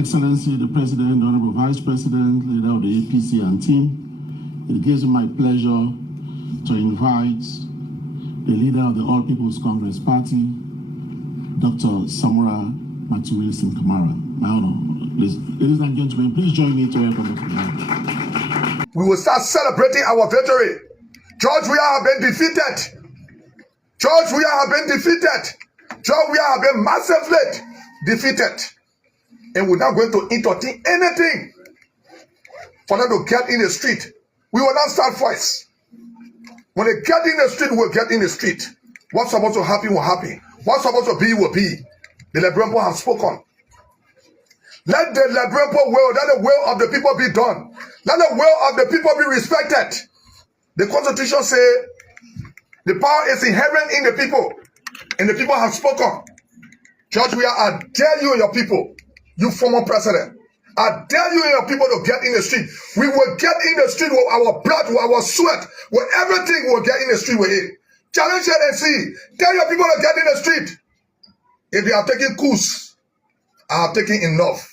Excellency, the President, Honorable Vice President, leader of the APC and team, it gives me my pleasure to invite the leader of the All People's Congress Party, Dr. Samura Matuwilson Kamara. My honor. Ladies and gentlemen, please join me to welcome him. We will start celebrating our victory. George Weah have been defeated. George Weah have been defeated. George Weah have been massively defeated. And we're not going to entertain anything for them to get in the street. We will not start fights. When they get in the street, we'll get in the street. What's supposed to happen will happen. What's supposed to be will be. The Liberian people have spoken. Let the Liberian people will, let the will of the people be done. Let the will of the people be respected. The Constitution says the power is inherent in the people, and the people have spoken. George Weah, I dare you and your people, you former president, I dare you and your people to get in the street. We will get in the street with our blood, with our sweat, with everything. We'll get in the street with it. Challenge it and see. Tell your people to get in the street. If they are taking coups, I have taken enough.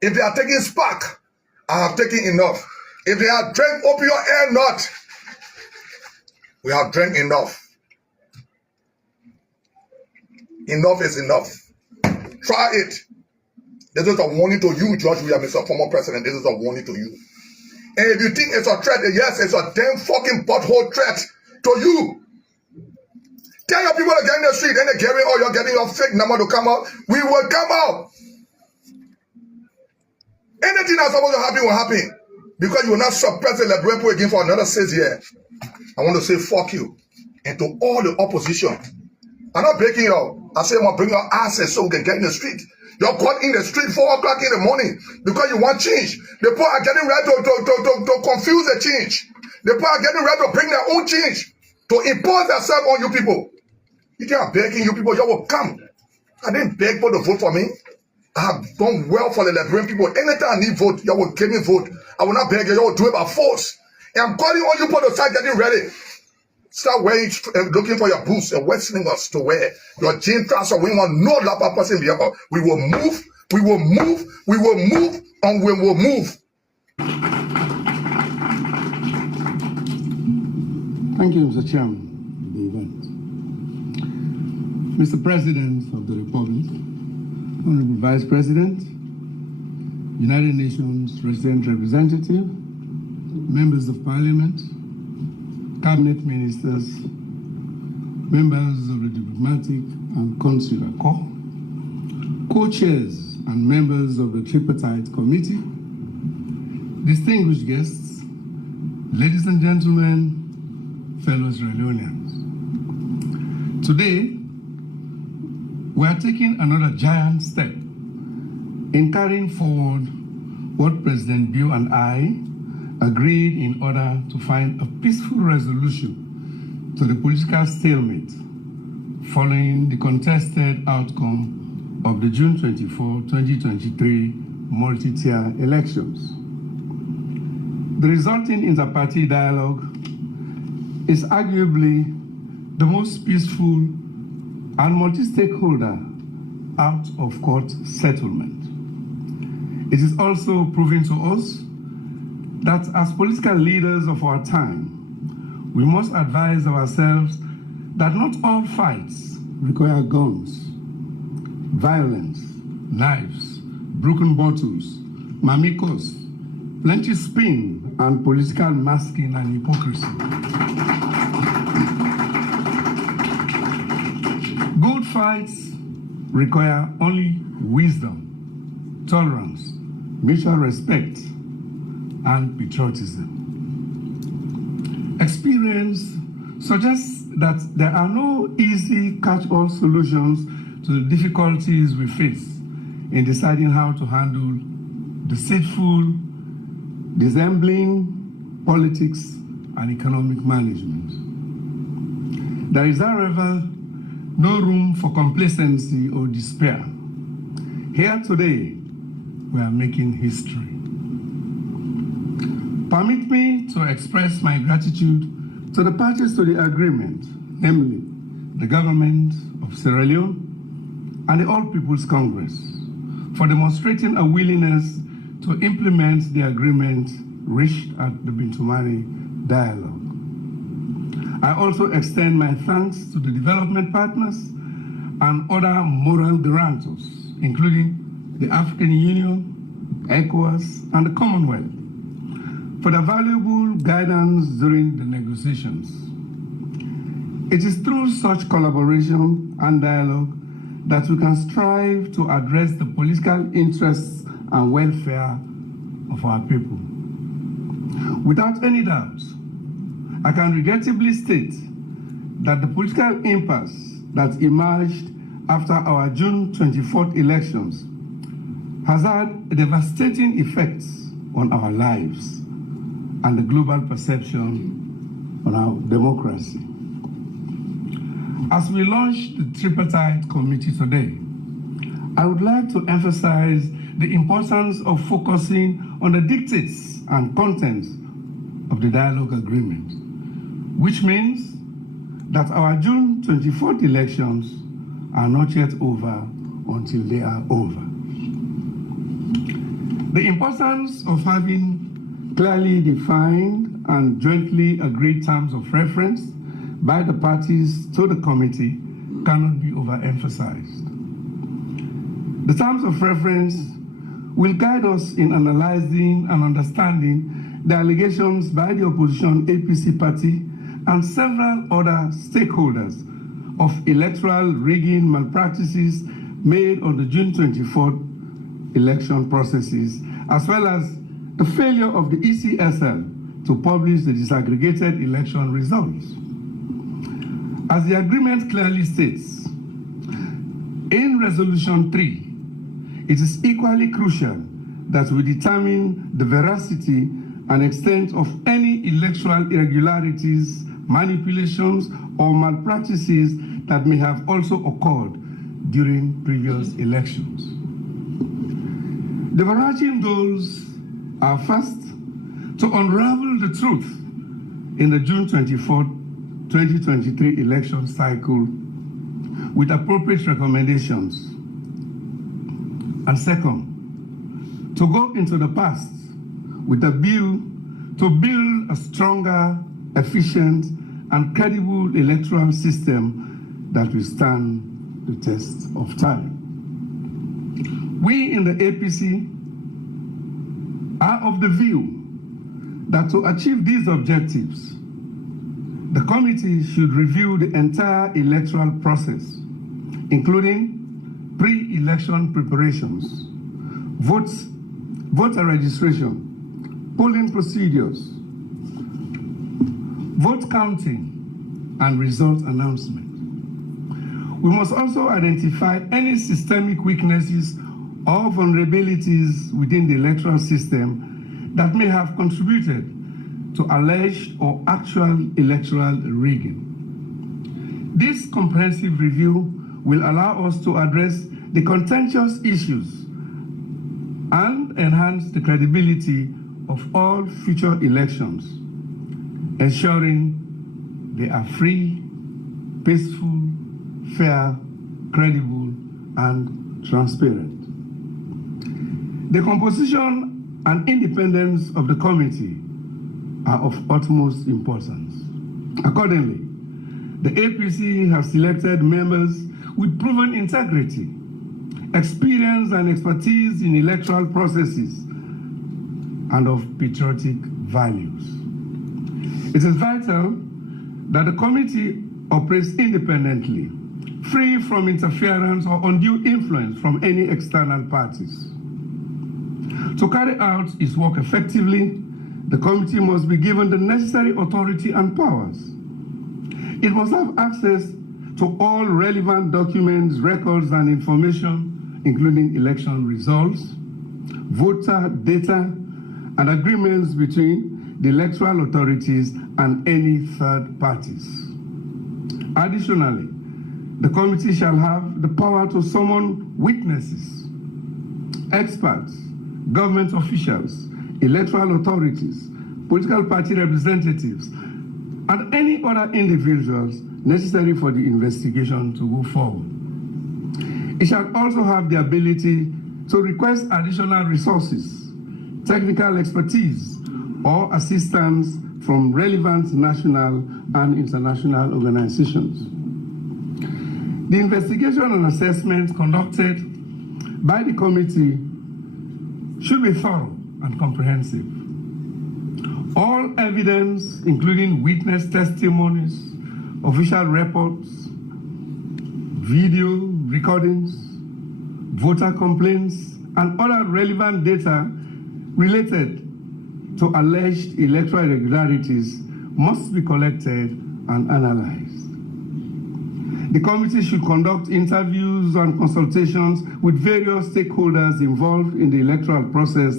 If they are taking spark, I have taken enough. If they are drank opioid air not, we have drank enough. Enough is enough. Try it. This is a warning to you, George Weah, Mr. Former President. This is a warning to you. And if you think it's a threat, yes, it's a damn fucking butthole threat to you. Tell your people to get in the street, and they're getting, oh, you're getting your fake number to come out. We will come out. Anything that's supposed to happen will happen. Because you will not suppress the Liberian people again for another 6 years. I want to say fuck you. And to all the opposition. I'm not breaking you out. I say I'm going to bring your asses so we can get in the street. You're caught in the street 4 o'clock in the morning because you want change. The people are getting ready to confuse the change. The people are getting ready to bring their own change, to impose themselves on you people. You think I'm begging you people, you will come. I didn't beg for to vote for me. I have done well for the Liberian people. Anytime I need vote, you will give me vote. I will not beg you, you will do it by force. And I'm calling on you people to start getting ready. Start wearing, looking for your boots and wet sneakers to wear. Your jean trousers, we want no lapper person here. We will move, we will move, we will move, and we will move. Thank you, Mr. Chairman, of the event. Mr. President of the Republic, Honorable Vice President, United Nations Resident Representative, Members of Parliament, Cabinet Ministers, members of the Diplomatic and Consular Corps, co-chairs and members of the Tripartite Committee, distinguished guests, ladies and gentlemen, fellow Sierra Leoneans. Today, we are taking another giant step in carrying forward what President Bill and I agreed in order to find a peaceful resolution to the political stalemate following the contested outcome of the June 24, 2023 multi-tier elections. The resulting inter-party dialogue is arguably the most peaceful and multi-stakeholder out-of-court settlement. It is also proving to us that as political leaders of our time, we must advise ourselves that not all fights require guns, violence, knives, broken bottles, mamikos, plenty spin, and political masking and hypocrisy. Good fights require only wisdom, tolerance, mutual respect, and patriotism. Experience suggests that there are no easy catch-all solutions to the difficulties we face in deciding how to handle deceitful, dissembling politics and economic management. There is, however, no room for complacency or despair. Here today, we are making history. Permit me to express my gratitude to the parties to the agreement, namely the government of Sierra Leone and the All People's Congress, for demonstrating a willingness to implement the agreement reached at the Bintumani dialogue. I also extend my thanks to the development partners and other moral guarantors, including the African Union, ECOWAS, and the Commonwealth, for their valuable guidance during the negotiations. It is through such collaboration and dialogue that we can strive to address the political interests and welfare of our people. Without any doubt, I can regrettably state that the political impasse that emerged after our June 24th elections has had devastating effects on our lives and the global perception on our democracy. As we launch the Tripartite Committee today, I would like to emphasize the importance of focusing on the dictates and contents of the dialogue agreement, which means that our June 24th elections are not yet over until they are over. The importance of having clearly defined and jointly agreed terms of reference by the parties to the committee cannot be overemphasized. The terms of reference will guide us in analyzing and understanding the allegations by the opposition APC party and several other stakeholders of electoral rigging malpractices made on the June 24th election processes, as well as the failure of the ECSL to publish the disaggregated election results. As the agreement clearly states, in Resolution 3, it is equally crucial that we determine the veracity and extent of any electoral irregularities, manipulations, or malpractices that may have also occurred during previous elections. The overarching goals are first, to unravel the truth in the June 24th, 2023 election cycle with appropriate recommendations. And second, to go into the past with a view to build a stronger, efficient, and credible electoral system that will stand the test of time. We in the APC are of the view that to achieve these objectives, the committee should review the entire electoral process, including pre-election preparations, voter registration, polling procedures, vote counting, and result announcement. We must also identify any systemic weaknesses or vulnerabilities within the electoral system that may have contributed to alleged or actual electoral rigging. This comprehensive review will allow us to address the contentious issues and enhance the credibility of all future elections, ensuring they are free, peaceful, fair, credible, and transparent. The composition and independence of the committee are of utmost importance. Accordingly, the APC has selected members with proven integrity, experience and expertise in electoral processes, and of patriotic values. It is vital that the committee operates independently, free from interference or undue influence from any external parties. To carry out its work effectively, the committee must be given the necessary authority and powers. It must have access to all relevant documents, records, and information, including election results, voter data, and agreements between the electoral authorities and any third parties. Additionally, the committee shall have the power to summon witnesses, experts, government officials, electoral authorities, political party representatives, and any other individuals necessary for the investigation to go forward. It shall also have the ability to request additional resources, technical expertise, or assistance from relevant national and international organizations. The investigation and assessment conducted by the committee should be thorough and comprehensive. All evidence, including witness testimonies, official reports, video recordings, voter complaints, and other relevant data related to alleged electoral irregularities must be collected and analyzed. The committee should conduct interviews and consultations with various stakeholders involved in the electoral process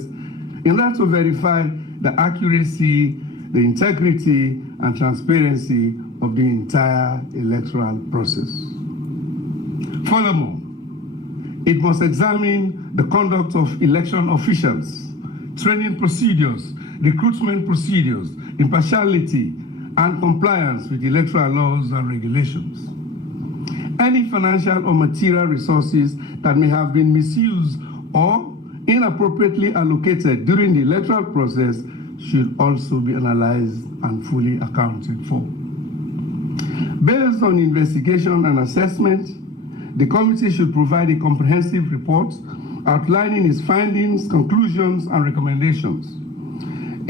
in order to verify the accuracy, the integrity, and transparency of the entire electoral process. Furthermore, it must examine the conduct of election officials, training procedures, recruitment procedures, impartiality, and compliance with electoral laws and regulations. Any financial or material resources that may have been misused or inappropriately allocated during the electoral process should also be analyzed and fully accounted for. Based on investigation and assessment, the committee should provide a comprehensive report outlining its findings, conclusions, and recommendations.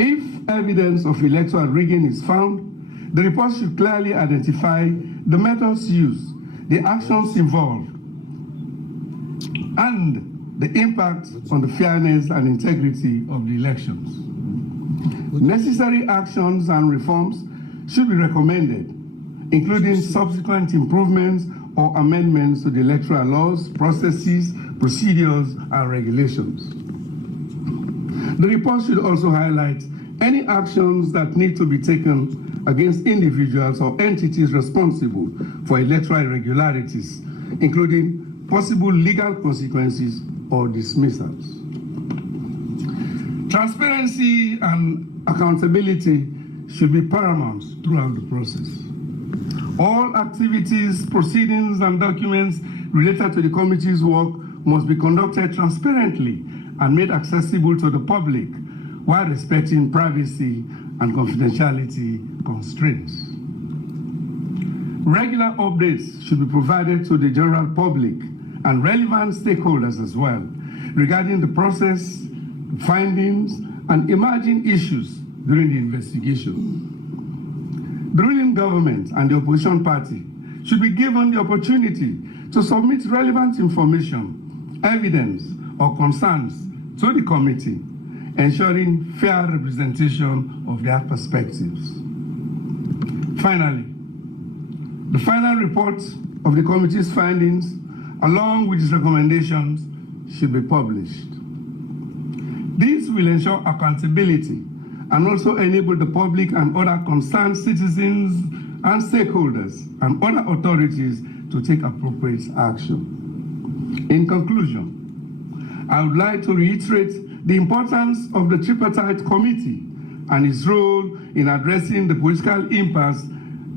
If evidence of electoral rigging is found, the report should clearly identify the methods used, the actions involved, and the impact on the fairness and integrity of the elections. Necessary actions and reforms should be recommended, including subsequent improvements or amendments to the electoral laws, processes, procedures, and regulations. The report should also highlight any actions that need to be taken against individuals or entities responsible for electoral irregularities, including possible legal consequences or dismissals. Transparency and accountability should be paramount throughout the process. All activities, proceedings, and documents related to the committee's work must be conducted transparently and made accessible to the public while respecting privacy and confidentiality constraints. Regular updates should be provided to the general public and relevant stakeholders as well regarding the process, findings, and emerging issues during the investigation. The ruling government and the opposition party should be given the opportunity to submit relevant information, evidence, or concerns to the committee, ensuring fair representation of their perspectives. Finally, the final report of the committee's findings, along with its recommendations, should be published. This will ensure accountability and also enable the public and other concerned citizens and stakeholders and other authorities to take appropriate action. In conclusion, I would like to reiterate the importance of the Tripartite Committee and its role in addressing the political impasse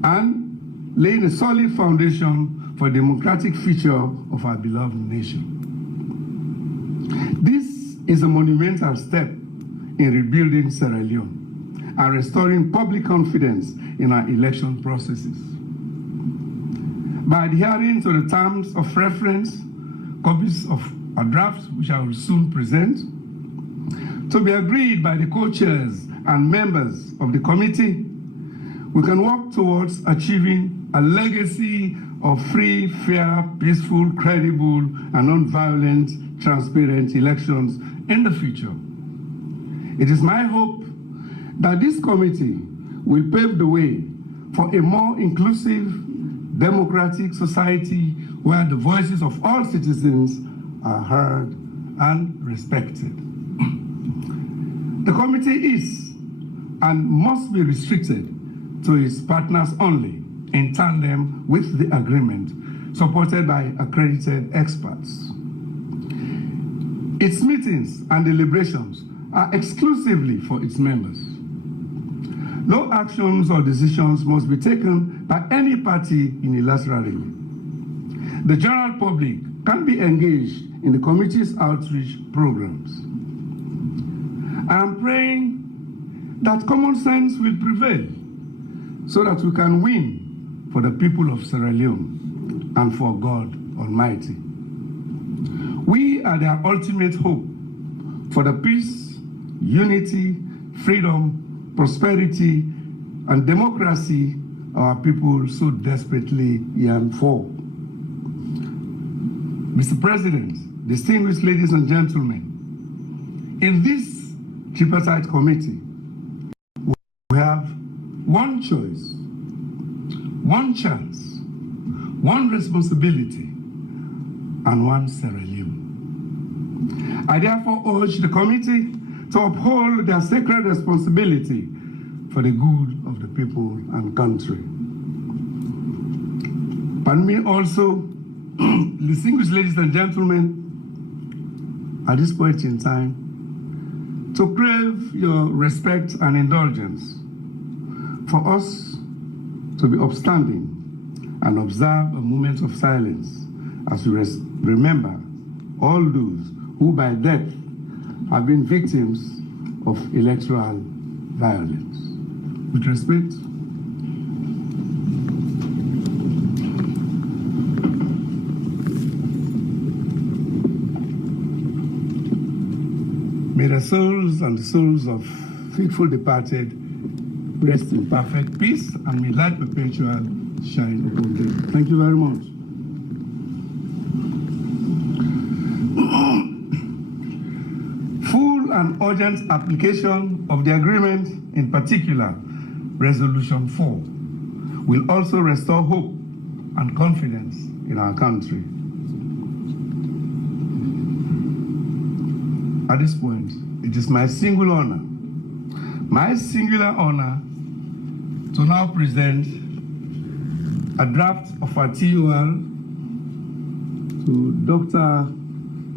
and laying a solid foundation for the democratic future of our beloved nation. This is a monumental step in rebuilding Sierra Leone and restoring public confidence in our election processes. By adhering to the terms of reference, copies of a draft, which I will soon present, to be agreed by the co-chairs and members of the committee, we can work towards achieving a legacy of free, fair, peaceful, credible, and non-violent, transparent elections in the future. It is my hope that this committee will pave the way for a more inclusive, democratic society where the voices of all citizens are heard and respected. The committee is and must be restricted to its partners only, in tandem with the agreement, supported by accredited experts. Its meetings and deliberations are exclusively for its members. No actions or decisions must be taken by any party unilaterally. The general public can be engaged in the committee's outreach programs. I am praying that common sense will prevail so that we can win for the people of Sierra Leone and for God Almighty. We are their ultimate hope for the peace, unity, freedom, prosperity, and democracy our people so desperately yearn for. Mr. President, distinguished ladies and gentlemen, in this Tripartite Committee, we have one choice, one chance, one responsibility, and one Sierra Leone. I therefore urge the committee to uphold their sacred responsibility for the good of the people and country. Permit me also, distinguished ladies and gentlemen, at this point in time, to crave your respect and indulgence for us to be upstanding and observe a moment of silence as we remember all those who by death have been victims of electoral violence. With respect, may the souls and the souls of faithful departed rest in perfect peace, and may light perpetual shine upon them. Thank you very much. Full and urgent application of the agreement, in particular, Resolution 4, will also restore hope and confidence in our country. At this point, it is my singular honor, to now present a draft of our TOR to Dr.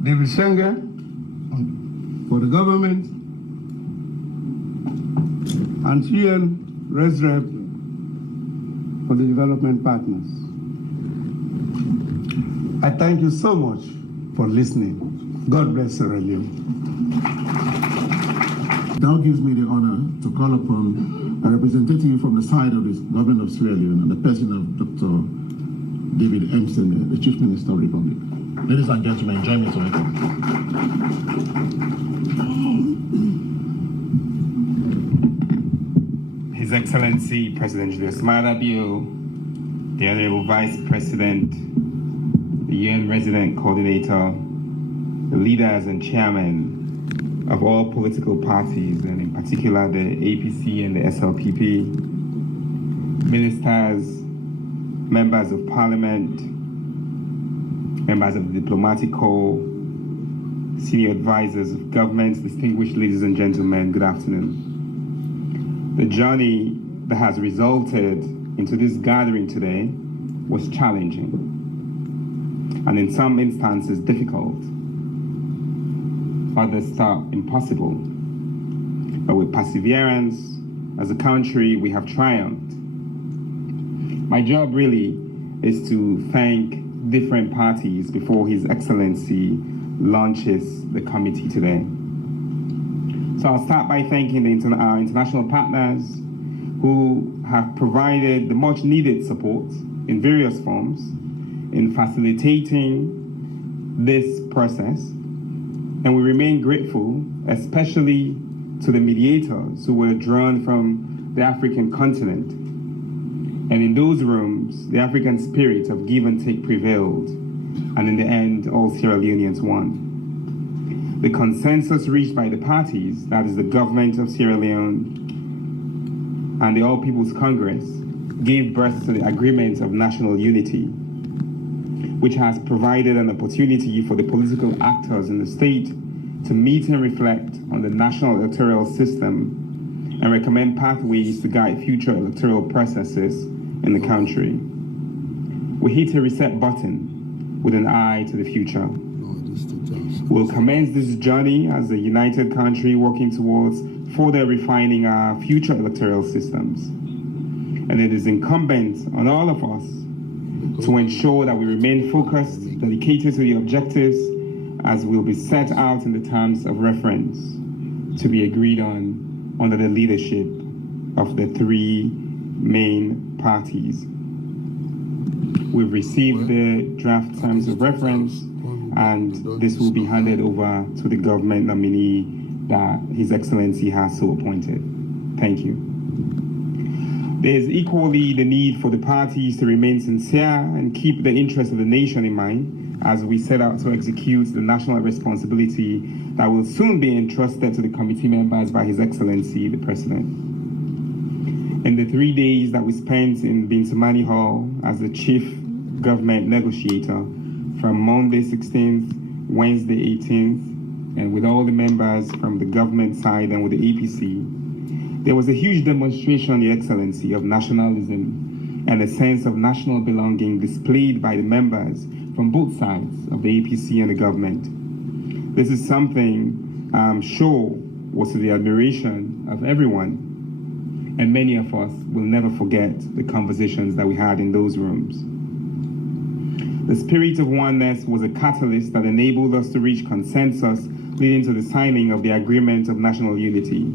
David Shenge for the government and UN Res-Rep for the development partners. I thank you so much for listening. God bless Sierra Leone. Now gives me the honor to call upon a representative from the side of the government of Sierra Leone and the person of Dr. David Emson, the Chief Minister of the Republic. Ladies and gentlemen, join me to welcome. His Excellency President Julius Maada Bio, the Honorable Vice President, the UN Resident Coordinator, the leaders and chairmen of all political parties, and in particular the APC and the SLPP, ministers, members of parliament, members of the diplomatic corps, senior advisors of government, distinguished ladies and gentlemen, good afternoon. The journey that has resulted into this gathering today was challenging, and in some instances difficult. Others thought impossible. But with perseverance, as a country, we have triumphed. My job really is to thank different parties before His Excellency launches the committee today. So I'll start by thanking our international partners who have provided the much needed support in various forms in facilitating this process. And we remain grateful, especially to the mediators who were drawn from the African continent. And in those rooms, the African spirit of give and take prevailed. And in the end, all Sierra Leoneans won. The consensus reached by the parties, that is the government of Sierra Leone and the All People's Congress, gave birth to the Agreement of National Unity, which has provided an opportunity for the political actors in the state to meet and reflect on the national electoral system and recommend pathways to guide future electoral processes in the country. We hit a reset button with an eye to the future. We'll commence this journey as a united country working towards further refining our future electoral systems. And it is incumbent on all of us to ensure that we remain focused, dedicated to the objectives as will be set out in the terms of reference to be agreed on under the leadership of the three main parties. We've received the draft terms of reference, and this will be handed over to the government nominee that His Excellency has so appointed. Thank you. There is equally the need for the parties to remain sincere and keep the interests of the nation in mind as we set out to execute the national responsibility that will soon be entrusted to the committee members by His Excellency, the President. In the 3 days that we spent in Bintumani Hall as the chief government negotiator, from Monday 16th, Wednesday 18th, and with all the members from the government side and with the APC, there was a huge demonstration, Your Excellency, of nationalism and a sense of national belonging displayed by the members from both sides of the APC and the government. This is something I'm sure was to the admiration of everyone, and many of us will never forget the conversations that we had in those rooms. The spirit of oneness was a catalyst that enabled us to reach consensus, leading to the signing of the Agreement of National Unity.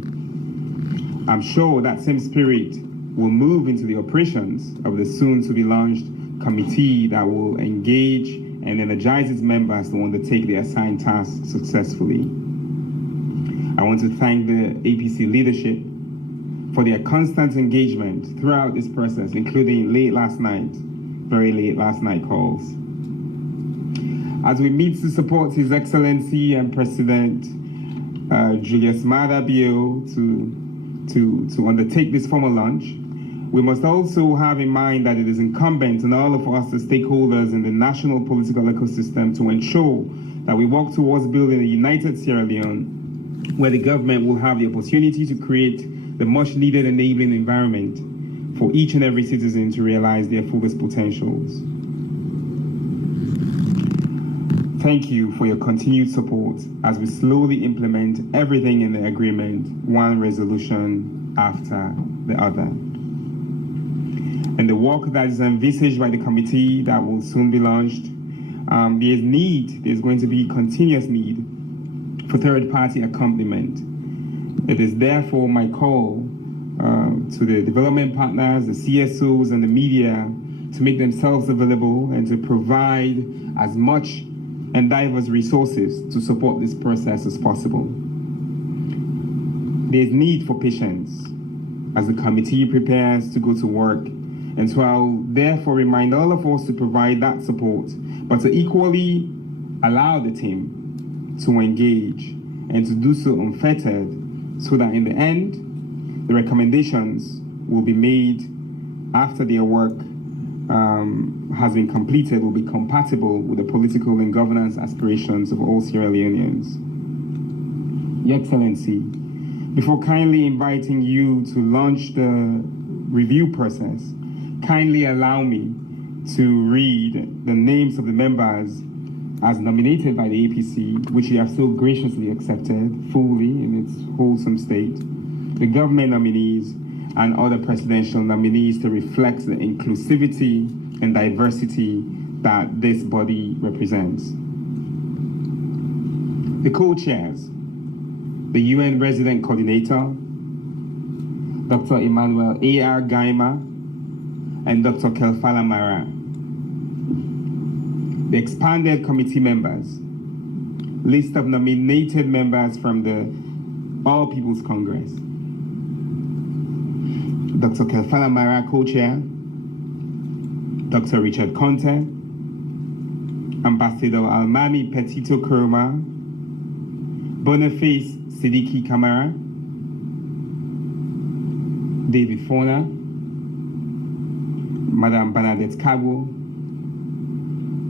I'm sure that same spirit will move into the operations of the soon-to-be-launched committee that will engage and energize its members to undertake the assigned tasks successfully. I want to thank the APC leadership for their constant engagement throughout this process, including very late last night calls. As we meet to support His Excellency and President Julius Maada Bio to undertake this formal launch, we must also have in mind that it is incumbent on all of us as stakeholders in the national political ecosystem to ensure that we work towards building a united Sierra Leone where the government will have the opportunity to create the much needed enabling environment for each and every citizen to realize their fullest potentials. Thank you for your continued support as we slowly implement everything in the agreement, one resolution after the other. And the work that is envisaged by the committee that will soon be launched, there's going to be continuous need for third-party accompaniment. It is therefore my call to the development partners, the CSOs, and the media to make themselves available and to provide as much and diverse resources to support this process as possible. There is need for patience as the committee prepares to go to work, and so I'll therefore remind all of us to provide that support, but to equally allow the team to engage and to do so unfettered, so that in the end, the recommendations will be made after their work has been completed, will be compatible with the political and governance aspirations of all Sierra Leoneans. Your Excellency, before kindly inviting you to launch the review process, kindly allow me to read the names of the members as nominated by the APC, which you have so graciously accepted fully in its wholesome state, the government nominees, and other presidential nominees to reflect the inclusivity and diversity that this body represents. The co-chairs, the UN Resident Coordinator, Dr. Emmanuel A.R. Gaima, and Dr. Kelfala Mara. The expanded committee members, list of nominated members from the All People's Congress. Dr. Kelfala Mara, co-chair, Dr. Richard Conte, Ambassador Almami Petito Kuruma, Boniface Sidiki Kamara, David Fona, Madame Bernadette Kago,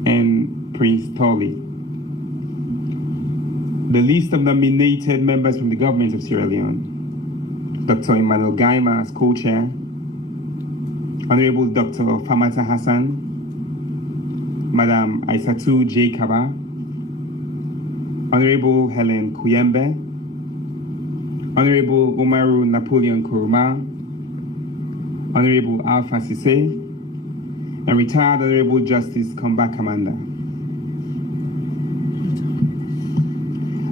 and Prince Tolly. The list of nominated members from the government of Sierra Leone: Dr. Emmanuel Gaima as co-chair, Honorable Dr. Famata Hassan, Madame Aissatou J. Kaba, Honorable Helen Kuyembe, Honorable Umaru Napoleon Kuruma, Honorable Alpha Sise, and retired Honorable Justice Komba Kamanda.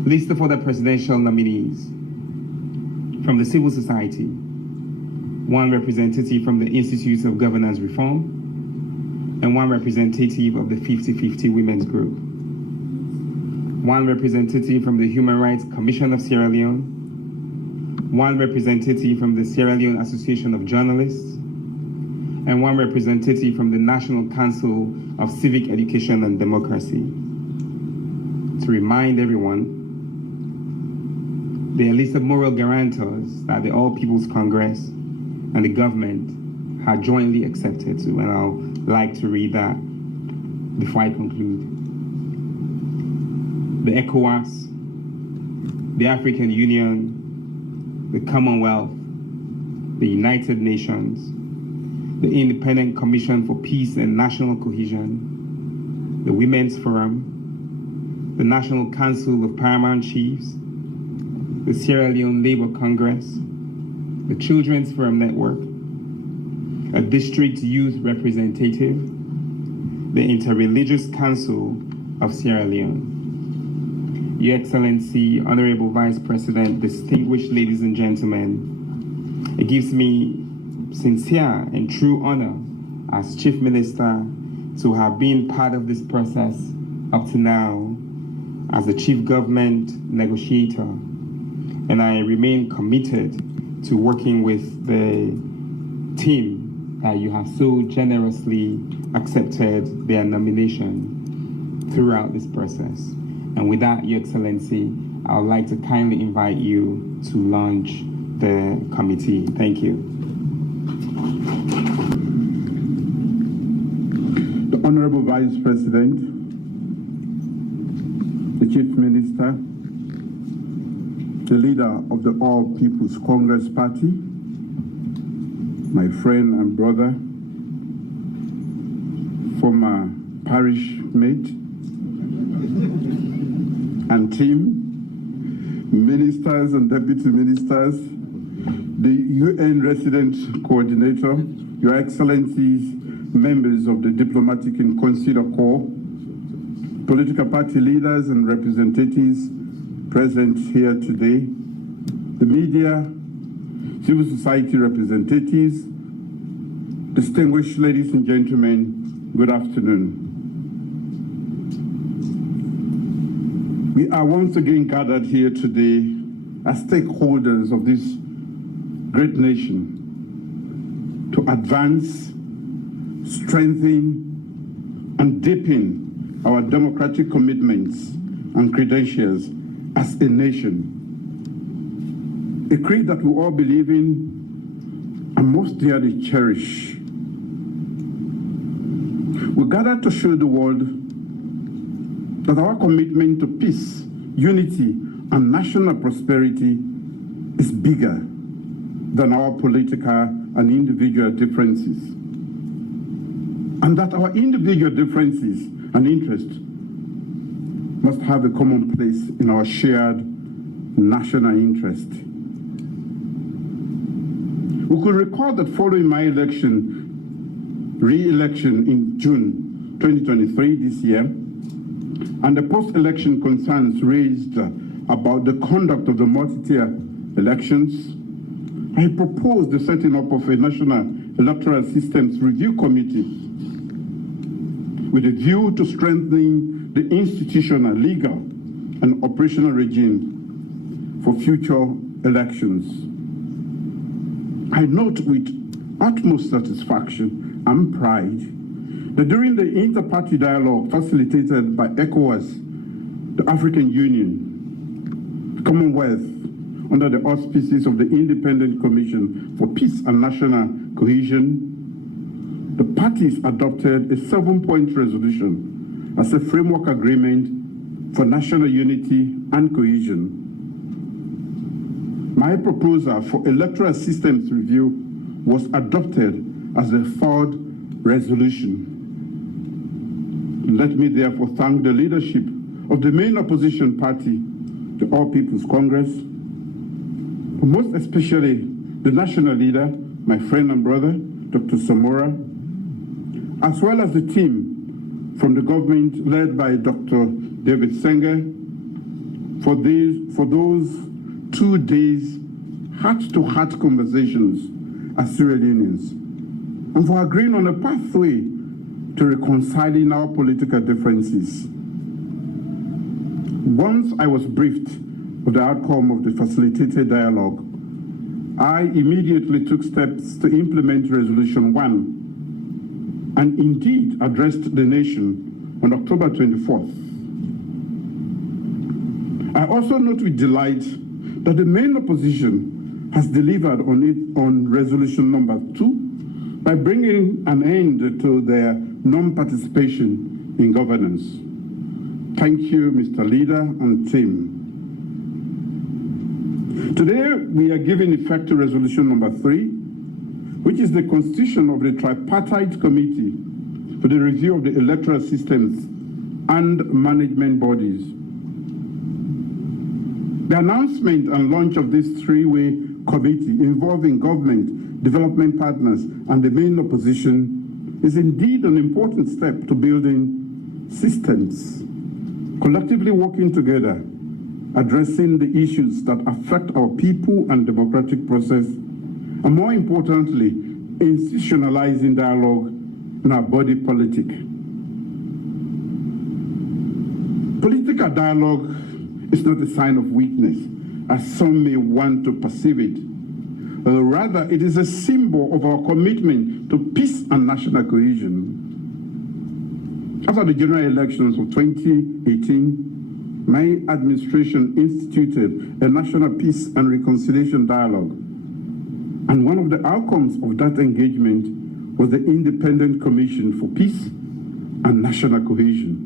List of other presidential nominees from the civil society: 1 representative from the Institute of Governance Reform, and 1 representative of the 50-50 Women's Group, 1 representative from the Human Rights Commission of Sierra Leone, 1 representative from the Sierra Leone Association of Journalists, and 1 representative from the National Council of Civic Education and Democracy. To remind everyone, they are a list of moral guarantors that the All People's Congress and the government had jointly accepted to, and I'll like to read that before I conclude. The ECOWAS, the African Union, the Commonwealth, the United Nations, the Independent Commission for Peace and National Cohesion, the Women's Forum, the National Council of Paramount Chiefs, the Sierra Leone Labour Congress, the Children's Forum Network, a district youth representative, the Interreligious Council of Sierra Leone. Your Excellency, Honorable Vice President, distinguished ladies and gentlemen, it gives me sincere and true honor as Chief Minister to have been part of this process up to now as the Chief Government Negotiator, and I remain committed to working with the team that you have so generously accepted their nomination throughout this process. And with that, Your Excellency, I would like to kindly invite you to launch the committee. Thank you. The Honorable Vice President, the Chief Minister, the leader of the All People's Congress Party, my friend and brother, former parish mate, and team, ministers and deputy ministers, the UN resident coordinator, Your Excellencies, members of the diplomatic and consular corps, political party leaders and representatives present here today, the media, civil society representatives, distinguished ladies and gentlemen, good afternoon. We are once again gathered here today as stakeholders of this great nation to advance, strengthen, and deepen our democratic commitments and credentials as a nation. A creed that we all believe in and most dearly cherish. We gather to show the world that our commitment to peace, unity, and national prosperity is bigger than our political and individual differences. And that our individual differences and interests must have a common place in our shared national interest. We could recall that following my re-election in June 2023 this year, and the post-election concerns raised about the conduct of the multi-tier elections, I proposed the setting up of a National Electoral Systems Review Committee with a view to strengthening the institutional, legal, and operational regime for future elections. I note with utmost satisfaction and pride that during the inter-party dialogue facilitated by ECOWAS, the African Union, the Commonwealth, under the auspices of the Independent Commission for Peace and National Cohesion, the parties adopted a 7-point resolution as a framework agreement for national unity and cohesion. My proposal for electoral systems review was adopted as a 3rd resolution. Let me therefore thank the leadership of the main opposition party, the All People's Congress, but most especially the national leader, my friend and brother, Dr. Samora, as well as the team from the government led by Dr. David Senge for those 2 days heart-to-heart conversations as Sierra Leoneans, and for agreeing on a pathway to reconciling our political differences. Once I was briefed of the outcome of the facilitated dialogue, I immediately took steps to implement Resolution 1 and indeed addressed the nation on October 24th. I also note with delight that the main opposition has delivered on Resolution number 2 by bringing an end to their non-participation in governance. Thank you, Mr. Leader and team. Today, we are giving effect to Resolution number 3, which is the constitution of the Tripartite Committee for the review of the electoral systems and management bodies. The announcement and launch of this three-way committee involving government, development partners, and the main opposition is indeed an important step to building systems, collectively working together, addressing the issues that affect our people and democratic process, and more importantly, institutionalizing dialogue in our body politic. Political dialogue is not a sign of weakness, as some may want to perceive it. Rather, it is a symbol of our commitment to peace and national cohesion. After the general elections of 2018, my administration instituted a national peace and reconciliation dialogue. And one of the outcomes of that engagement was the Independent Commission for Peace and National Cohesion.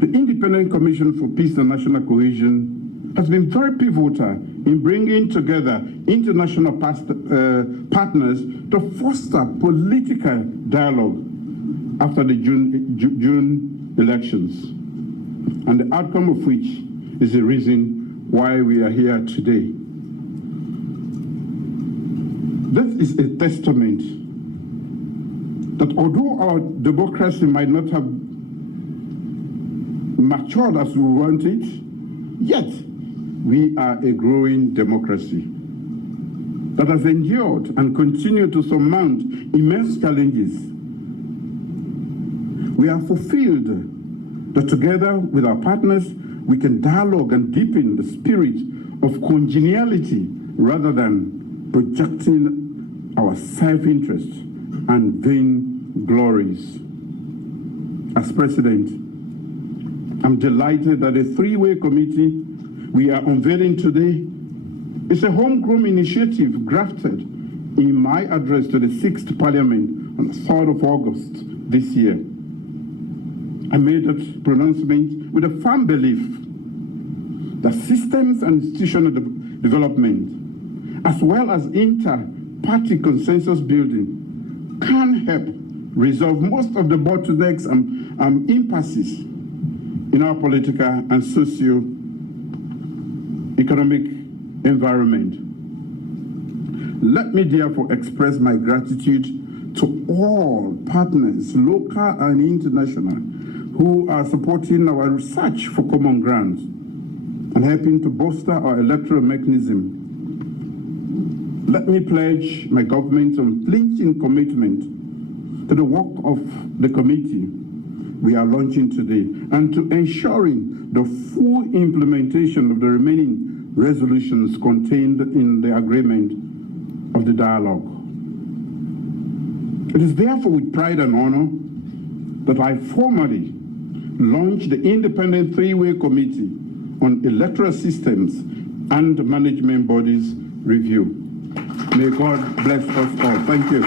The Independent Commission for Peace and National Cohesion has been very pivotal in bringing together international partners to foster political dialogue after the June elections, and the outcome of which is the reason why we are here today. This is a testament that although our democracy might not have matured as we want it, yet we are a growing democracy that has endured and continued to surmount immense challenges. We are fulfilled that together with our partners, we can dialogue and deepen the spirit of congeniality rather than projecting our self-interest and vain glories. As President, I'm delighted that a three-way committee we are unveiling today is a homegrown initiative grafted in my address to the 6th Parliament on the 3rd of August this year. I made that pronouncement with a firm belief that systems and institutional development, as well as inter-party consensus building, can help resolve most of the bottlenecks and impasses in our political and socio-economic environment. Let me therefore express my gratitude to all partners, local and international, who are supporting our search for common ground and helping to bolster our electoral mechanism. Let me pledge my government's unflinching commitment to the work of the committee we are launching today and to ensuring the full implementation of the remaining resolutions contained in the agreement of the dialogue. It is therefore with pride and honor that I formally launch the Independent Three-Way Committee on Electoral Systems and Management Bodies Review. May God bless us all. Thank you.